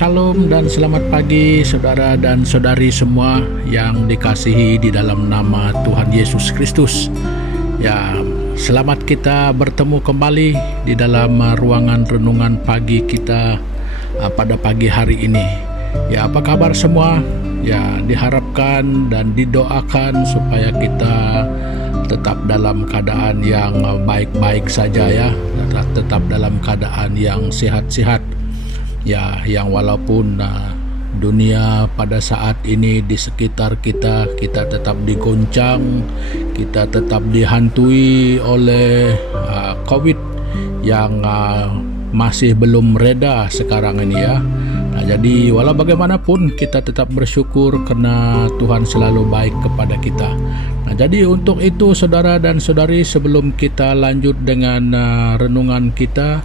Shalom dan selamat pagi saudara dan saudari semua yang dikasihi di dalam nama Tuhan Yesus Kristus. Ya, selamat kita bertemu kembali di dalam ruangan renungan pagi kita pada pagi hari ini. Ya, apa kabar semua? Ya, diharapkan dan didoakan supaya kita tetap dalam keadaan yang baik-baik saja ya, tetap dalam keadaan yang sehat-sehat. Ya, yang walaupun dunia pada saat ini di sekitar kita tetap digoncang, kita tetap dihantui oleh COVID yang masih belum reda sekarang ini ya. Nah, jadi walau bagaimanapun kita tetap bersyukur karena Tuhan selalu baik kepada kita. Nah, jadi untuk itu saudara dan saudari, sebelum kita lanjut dengan renungan kita,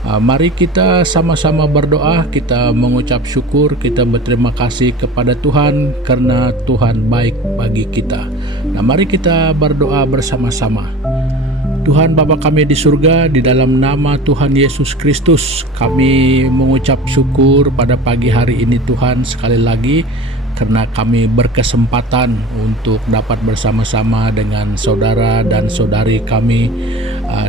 mari kita sama-sama berdoa, kita mengucap syukur, kita berterima kasih kepada Tuhan karena Tuhan baik bagi kita. Nah, mari kita berdoa bersama-sama. Tuhan Bapa kami di surga, di dalam nama Tuhan Yesus Kristus, kami mengucap syukur pada pagi hari ini Tuhan sekali lagi karena kami berkesempatan untuk dapat bersama-sama dengan saudara dan saudari kami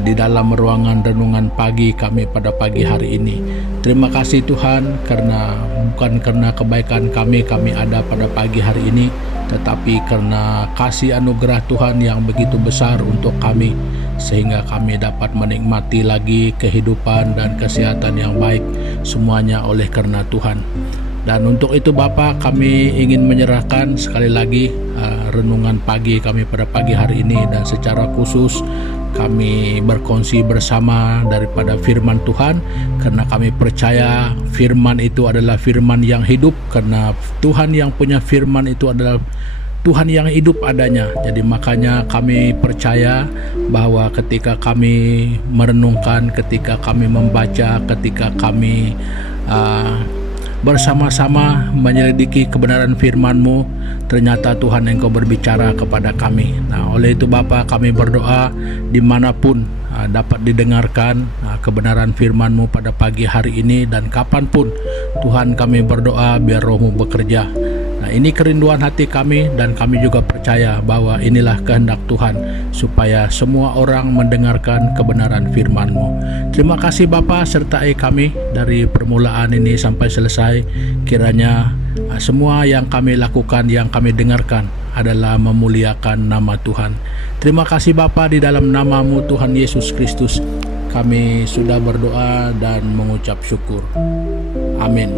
di dalam ruangan renungan pagi kami pada pagi hari ini. Terima kasih Tuhan, karena bukan karena kebaikan kami ada pada pagi hari ini, tetapi karena kasih anugerah Tuhan yang begitu besar untuk kami, sehingga kami dapat menikmati lagi kehidupan dan kesehatan yang baik, semuanya oleh karena Tuhan. Dan untuk itu Bapa, kami ingin menyerahkan sekali lagi renungan pagi kami pada pagi hari ini, dan secara khusus kami berkongsi bersama daripada firman Tuhan, karena kami percaya firman itu adalah firman yang hidup, karena Tuhan yang punya firman itu adalah Tuhan yang hidup adanya. Jadi makanya kami percaya bahwa ketika kami merenungkan, ketika kami membaca, ketika kami bersama-sama menyelidiki kebenaran firman-Mu, ternyata Tuhan Engkau berbicara kepada kami. Nah, oleh itu Bapa, kami berdoa dimanapun dapat didengarkan kebenaran firman-Mu pada pagi hari ini dan kapanpun, Tuhan kami berdoa biar Roh-Mu bekerja. Nah, ini kerinduan hati kami, dan kami juga percaya bahwa inilah kehendak Tuhan supaya semua orang mendengarkan kebenaran firman-Mu. Terima kasih Bapa, sertai kami dari permulaan ini sampai selesai. Kiranya semua yang kami lakukan, yang kami dengarkan adalah memuliakan nama Tuhan. Terima kasih Bapa, di dalam nama-Mu Tuhan Yesus Kristus kami sudah berdoa dan mengucap syukur. Amin.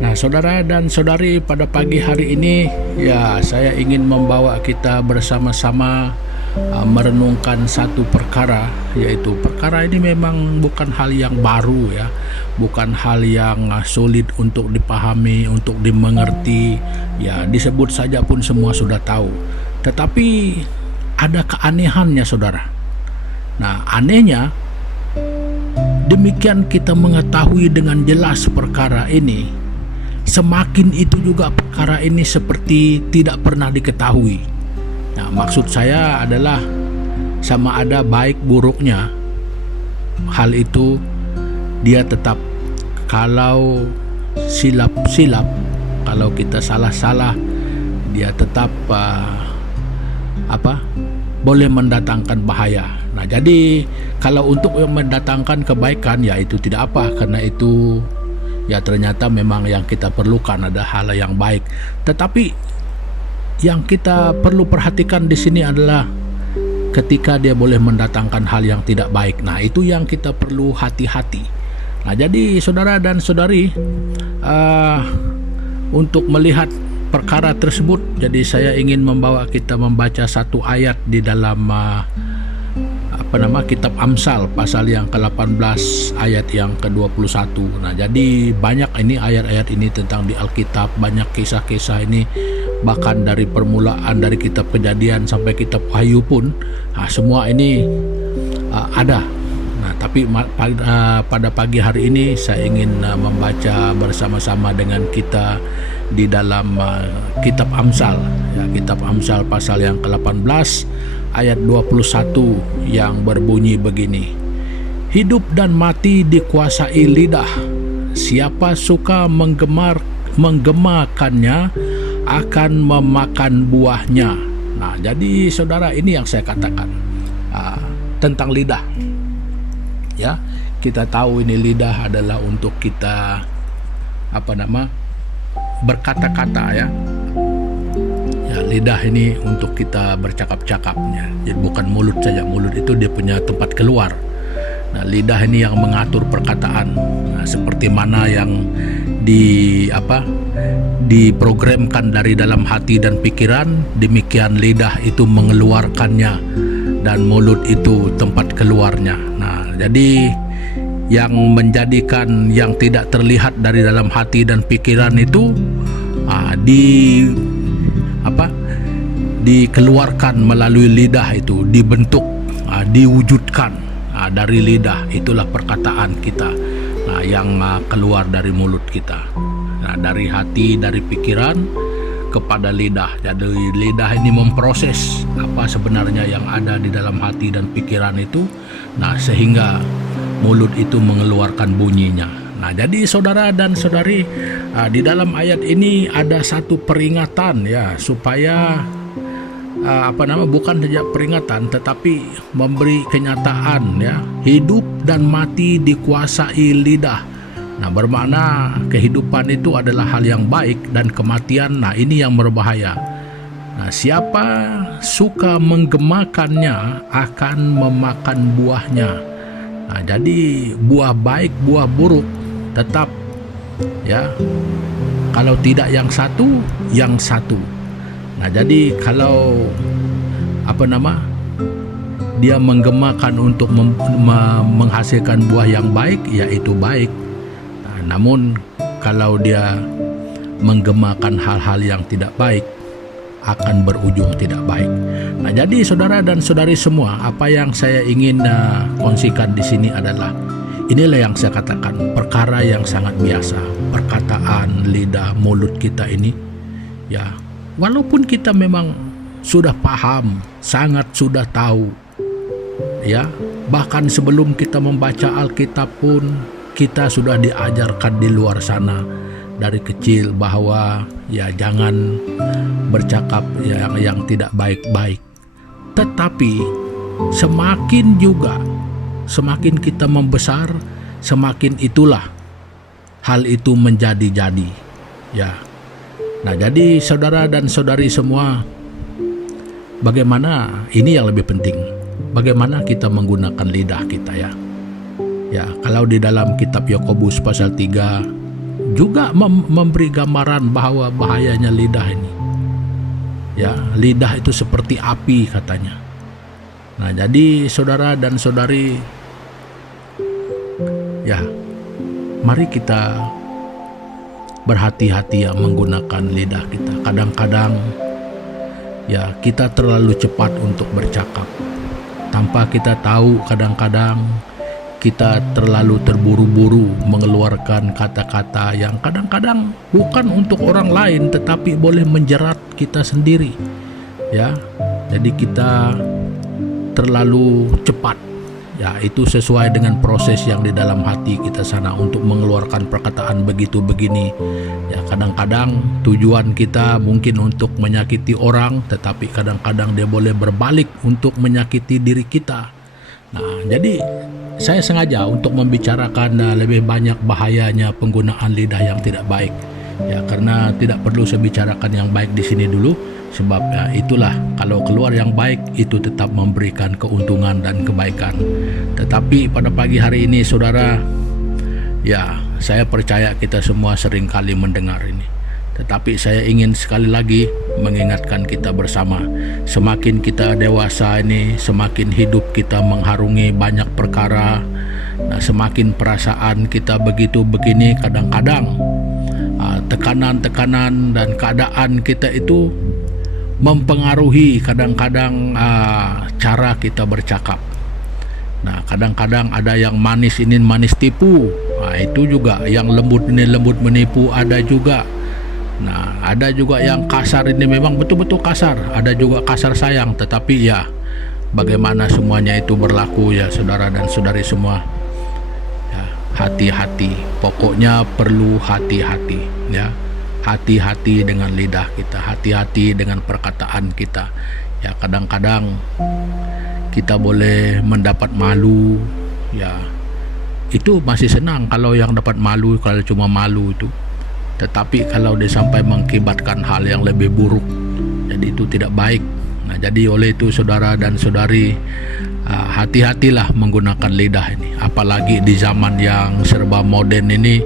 Nah, saudara dan saudari, pada pagi hari ini ya saya ingin membawa kita bersama-sama merenungkan satu perkara, yaitu perkara ini memang bukan hal yang baru ya, bukan hal yang sulit untuk dipahami, untuk dimengerti ya, disebut saja pun semua sudah tahu. Tetapi ada keanehannya saudara. Nah, anehnya demikian kita mengetahui dengan jelas perkara ini, semakin itu juga perkara ini seperti tidak pernah diketahui. Nah, maksud saya adalah sama ada baik buruknya hal itu, dia tetap, kalau silap-silap, kalau kita salah-salah, dia tetap boleh mendatangkan bahaya. Nah, jadi kalau untuk yang mendatangkan kebaikan ya itu tidak apa, karena itu ya ternyata memang yang kita perlukan ada hal yang baik. Tetapi yang kita perlu perhatikan di sini adalah ketika dia boleh mendatangkan hal yang tidak baik. Nah, itu yang kita perlu hati-hati. Nah, jadi saudara dan saudari, untuk melihat perkara tersebut, jadi saya ingin membawa kita membaca satu ayat di dalam kitab Amsal pasal yang ke-18 ayat yang ke-21. Nah, jadi banyak ini ayat-ayat ini tentang di Alkitab, banyak kisah-kisah ini, bahkan dari permulaan dari kitab Kejadian sampai kitab Wahyu pun semua ini ada. Nah, tapi pada pagi hari ini saya ingin membaca bersama-sama dengan kita di dalam kitab Amsal ya, kitab Amsal pasal yang ke-18 ayat 21 yang berbunyi begini: hidup dan mati dikuasai lidah, siapa suka menggemakannya akan memakan buahnya. Nah, jadi saudara, ini yang saya katakan tentang lidah. Ya, kita tahu ini lidah adalah untuk kita berkata-kata ya. Ya, lidah ini untuk kita bercakap-cakapnya. Jadi bukan mulut saja. Mulut itu dia punya tempat keluar. Nah, lidah ini yang mengatur perkataan. Nah, seperti mana yang diprogramkan dari dalam hati dan pikiran, demikian lidah itu mengeluarkannya, dan mulut itu tempat keluarnya. Nah, jadi yang menjadikan yang tidak terlihat dari dalam hati dan pikiran itu dikeluarkan melalui lidah, itu dibentuk, diwujudkan dari lidah. Itulah perkataan kita yang keluar dari mulut kita. Nah, dari hati, dari pikiran kepada lidah. Jadi lidah ini memproses apa sebenarnya yang ada di dalam hati dan pikiran itu. Nah, sehingga mulut itu mengeluarkan bunyinya. Nah, jadi saudara dan saudari, di dalam ayat ini ada satu peringatan ya, supaya bukan saja peringatan tetapi memberi kenyataan ya, hidup dan mati dikuasai lidah. Nah, bermakna kehidupan itu adalah hal yang baik dan kematian, nah ini yang berbahaya. Nah, siapa suka menggemakannya akan memakan buahnya. Nah, jadi buah baik, buah buruk tetap ya. Kalau tidak yang satu, yang satu. Nah, jadi kalau dia menggemakan untuk menghasilkan buah yang baik, ya itu baik. Nah, namun kalau dia menggemakan hal-hal yang tidak baik, akan berujung tidak baik. Nah, jadi saudara dan saudari semua, apa yang saya ingin kongsikan di sini adalah inilah yang saya katakan, perkara yang sangat biasa, perkataan lidah mulut kita ini ya. Walaupun kita memang sudah paham, sangat sudah tahu ya, bahkan sebelum kita membaca Alkitab pun kita sudah diajarkan di luar sana dari kecil bahwa ya jangan bercakap yang tidak baik-baik. Tetapi semakin kita membesar, semakin itulah hal itu menjadi-jadi ya. Nah, jadi saudara dan saudari semua, bagaimana ini yang lebih penting, bagaimana kita menggunakan lidah kita ya. Ya, kalau di dalam kitab Yakobus pasal 3 juga memberi gambaran bahwa bahayanya lidah ini. Ya, lidah itu seperti api katanya. Nah, jadi saudara dan saudari ya, mari kita berhati-hati ya menggunakan lidah kita. Kadang-kadang ya kita terlalu cepat untuk bercakap tanpa kita tahu. Kadang-kadang kita terlalu terburu-buru mengeluarkan kata-kata yang kadang-kadang bukan untuk orang lain tetapi boleh menjerat kita sendiri ya. Jadi kita terlalu cepat ya, itu sesuai dengan proses yang di dalam hati kita sana untuk mengeluarkan perkataan begitu begini ya. Kadang-kadang tujuan kita mungkin untuk menyakiti orang, tetapi kadang-kadang dia boleh berbalik untuk menyakiti diri kita. Nah, jadi saya sengaja untuk membicarakan lebih banyak bahayanya penggunaan lidah yang tidak baik ya, karena tidak perlu saya bicarakan yang baik di sini dulu. Sebab ya, itulah kalau keluar yang baik itu tetap memberikan keuntungan dan kebaikan. Tetapi pada pagi hari ini saudara, ya saya percaya kita semua sering kali mendengar ini. Tetapi saya ingin sekali lagi mengingatkan kita bersama, semakin kita dewasa ini, semakin hidup kita mengharungi banyak perkara. Nah, semakin perasaan kita begitu begini, kadang-kadang tekanan-tekanan dan keadaan kita itu mempengaruhi kadang-kadang cara kita bercakap. Nah, kadang-kadang ada yang manis ini manis tipu, nah, itu juga yang lembut ini lembut menipu, ada juga. Nah, ada juga yang kasar ini memang betul-betul kasar, ada juga kasar sayang. Tetapi ya, bagaimana semuanya itu berlaku ya saudara dan saudari semua ya, hati-hati. Pokoknya perlu hati-hati, ya. Hati-hati dengan lidah kita, hati-hati dengan perkataan kita. Ya, kadang-kadang kita boleh mendapat malu, ya. Itu masih senang kalau yang dapat malu, kalau cuma malu itu. Tetapi kalau dia sampai mengakibatkan hal yang lebih buruk, jadi itu tidak baik. Nah, jadi oleh itu saudara dan saudari, hati-hatilah menggunakan lidah ini. Apalagi di zaman yang serba modern ini,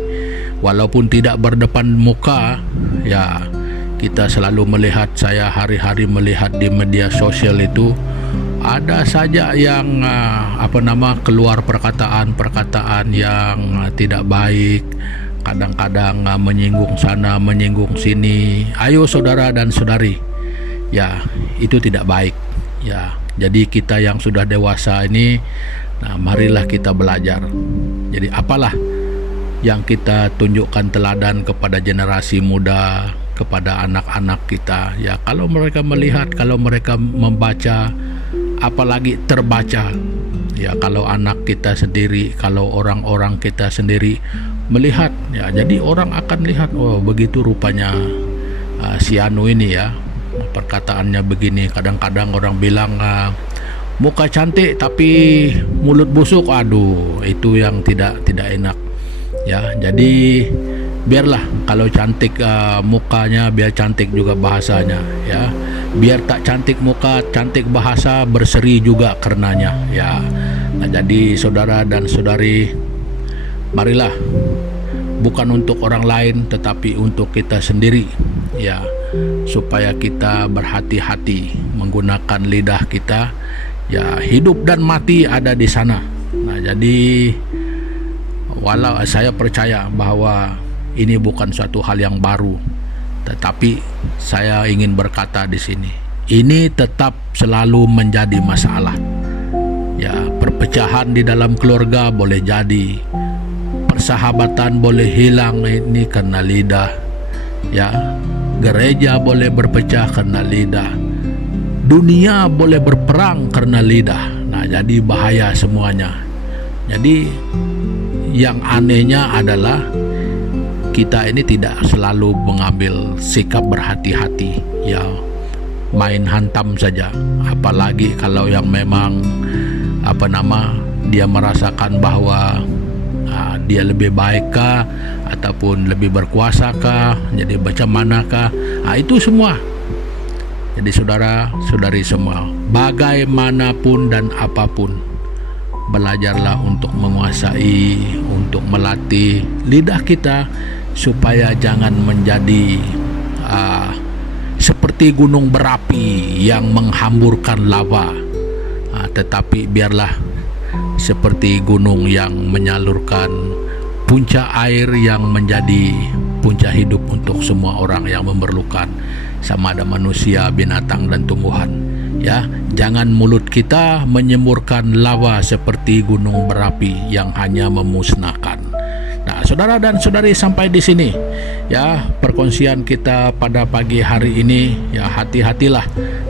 walaupun tidak berdepan muka, ya kita selalu melihat, saya hari-hari melihat di media sosial itu ada saja yang keluar perkataan-perkataan yang tidak baik, kadang-kadang menyinggung sana, menyinggung sini. Ayo saudara dan saudari, ya itu tidak baik, ya. Jadi kita yang sudah dewasa ini, nah marilah kita belajar. Jadi apalah yang kita tunjukkan teladan kepada generasi muda, kepada anak-anak kita, ya. Kalau mereka melihat, kalau mereka membaca, apalagi terbaca, ya, kalau anak kita sendiri, kalau orang-orang kita sendiri melihat, ya, jadi orang akan lihat, oh begitu rupanya si Anu ini, ya, perkataannya begini. Kadang-kadang orang bilang muka cantik tapi mulut busuk, aduh itu yang tidak enak, ya. Jadi biarlah kalau cantik mukanya, biar cantik juga bahasanya, ya. Biar tak cantik muka, cantik bahasa, berseri juga karenanya, ya. Nah, jadi saudara dan saudari, marilah bukan untuk orang lain tetapi untuk kita sendiri, ya, supaya kita berhati-hati menggunakan lidah kita, ya. Hidup dan mati ada di sana. Nah, jadi walau saya percaya bahwa ini bukan suatu hal yang baru, tetapi saya ingin berkata di sini, ini tetap selalu menjadi masalah. Ya, perpecahan di dalam keluarga boleh jadi, persahabatan boleh hilang ini karena lidah. Ya, gereja boleh berpecah karena lidah. Dunia boleh berperang karena lidah. Nah, jadi bahaya semuanya. Jadi yang anehnya adalah kita ini tidak selalu mengambil sikap berhati-hati, ya, main hantam saja. Apalagi kalau yang memang dia merasakan bahwa dia lebih baik kah ataupun lebih berkuasa kah, jadi macam manakah, itu semua. Jadi saudara-saudari semua, bagaimanapun dan apapun, belajarlah untuk menguasai, untuk melatih lidah kita supaya jangan menjadi seperti gunung berapi yang menghamburkan lava, tetapi biarlah seperti gunung yang menyalurkan puncak air yang menjadi puncak hidup untuk semua orang yang memerlukan, sama ada manusia, binatang dan tumbuhan. Ya, jangan mulut kita menyemburkan lava seperti gunung berapi yang hanya memusnahkan. Nah, saudara dan saudari, sampai di sini, ya, perkongsian kita pada pagi hari ini. Ya, hati-hatilah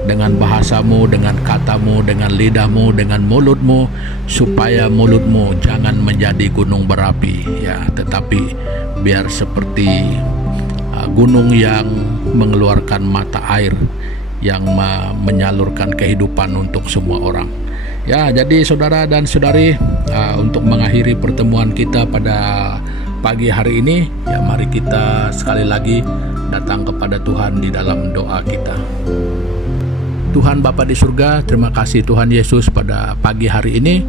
dengan bahasamu, dengan katamu, dengan lidahmu, dengan mulutmu, supaya mulutmu jangan menjadi gunung berapi, ya, tetapi biar seperti gunung yang mengeluarkan mata air yang menyalurkan kehidupan untuk semua orang. Ya, jadi saudara dan saudari, untuk mengakhiri pertemuan kita pada pagi hari ini, ya, mari kita sekali lagi datang kepada Tuhan di dalam doa kita. Tuhan Bapa di surga, terima kasih Tuhan Yesus pada pagi hari ini.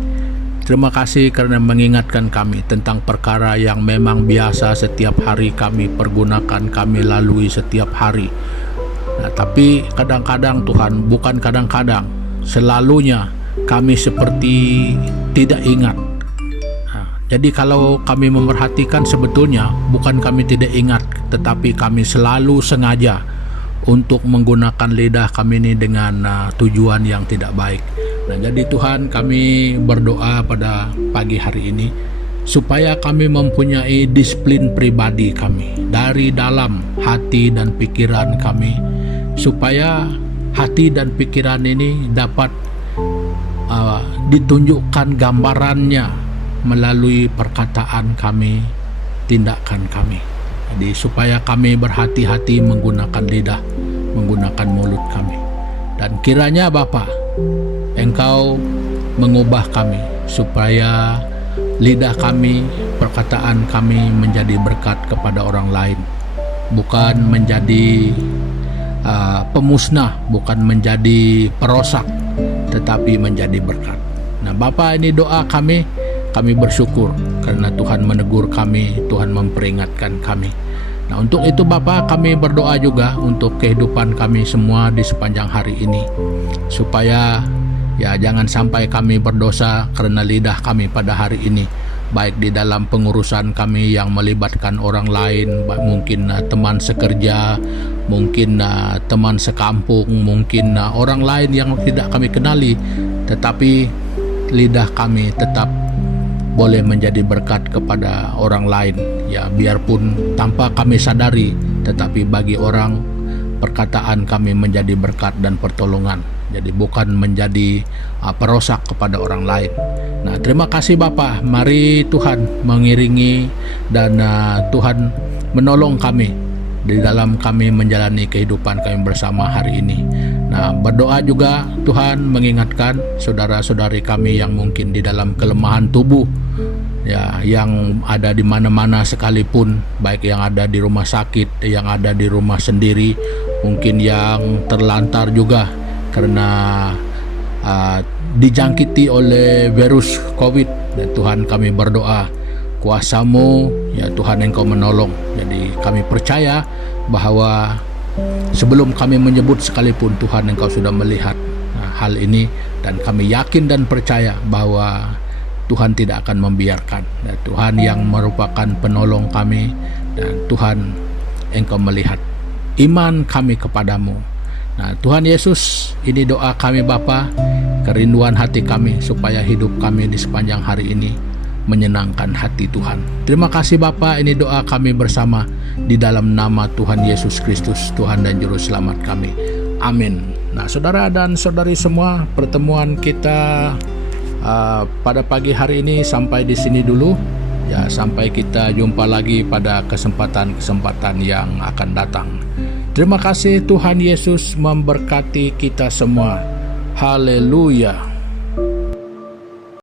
Terima kasih karena mengingatkan kami tentang perkara yang memang biasa setiap hari kami pergunakan, kami lalui setiap hari. Nah, tapi kadang-kadang Tuhan, bukan kadang-kadang, selalunya kami seperti tidak ingat. Jadi kalau kami memerhatikan, sebetulnya bukan kami tidak ingat, tetapi kami selalu sengaja untuk menggunakan lidah kami ini dengan tujuan yang tidak baik. Nah, jadi Tuhan, kami berdoa pada pagi hari ini supaya kami mempunyai disiplin pribadi kami dari dalam hati dan pikiran kami, supaya hati dan pikiran ini dapat ditunjukkan gambarannya melalui perkataan kami, tindakan kami. Jadi supaya kami berhati-hati menggunakan lidah, menggunakan mulut kami. Dan kiranya Bapa, Engkau mengubah kami supaya lidah kami, perkataan kami menjadi berkat kepada orang lain, bukan menjadi pemusnah, bukan menjadi perosak, tetapi menjadi berkat. Nah Bapa, ini doa kami bersyukur karena Tuhan menegur kami, Tuhan memperingatkan kami. Nah untuk itu Bapa, kami berdoa juga untuk kehidupan kami semua di sepanjang hari ini, supaya ya jangan sampai kami berdosa karena lidah kami pada hari ini, baik di dalam pengurusan kami yang melibatkan orang lain, mungkin teman sekerja, mungkin teman sekampung, mungkin orang lain yang tidak kami kenali, tetapi lidah kami tetap boleh menjadi berkat kepada orang lain, ya biarpun tanpa kami sadari, tetapi bagi orang perkataan kami menjadi berkat dan pertolongan, jadi bukan menjadi perosak kepada orang lain. Nah terima kasih Bapa, mari Tuhan mengiringi dan Tuhan menolong kami di dalam kami menjalani kehidupan kami bersama hari ini. Nah berdoa juga Tuhan mengingatkan saudara-saudari kami yang mungkin di dalam kelemahan tubuh, ya yang ada di mana-mana sekalipun, baik yang ada di rumah sakit, yang ada di rumah sendiri, mungkin yang terlantar juga karena dijangkiti oleh virus COVID. Dan Tuhan kami berdoa, kuasa-Mu ya Tuhan Engkau menolong. Jadi kami percaya bahwa sebelum kami menyebut sekalipun Tuhan Engkau sudah melihat hal ini, dan kami yakin dan percaya bahwa Tuhan tidak akan membiarkan. Dan Tuhan yang merupakan penolong kami, dan Tuhan Engkau melihat iman kami kepadamu. Nah Tuhan Yesus, ini doa kami Bapa, kerinduan hati kami supaya hidup kami di sepanjang hari ini menyenangkan hati Tuhan. Terima kasih Bapa, ini doa kami bersama di dalam nama Tuhan Yesus Kristus, Tuhan dan Juru Selamat kami. Amin. Nah saudara dan saudari semua, pertemuan kita pada pagi hari ini sampai di sini dulu. Ya, sampai kita jumpa lagi pada kesempatan-kesempatan yang akan datang. Terima kasih, Tuhan Yesus memberkati kita semua. Haleluya.